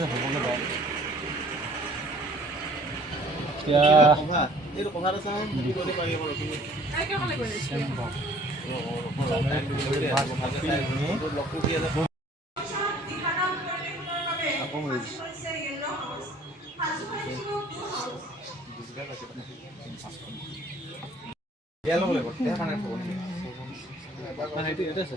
হ'বগে এইটো এটা আছে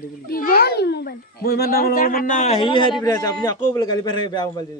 দিব লাগিব। মোৰ ইমান দাম ল'ব মন নাই হেৰিহে দি পঠাইছে আপুনি আকৌ বোলে গালি পাই থাকে বেয়া মোবাইল দিলে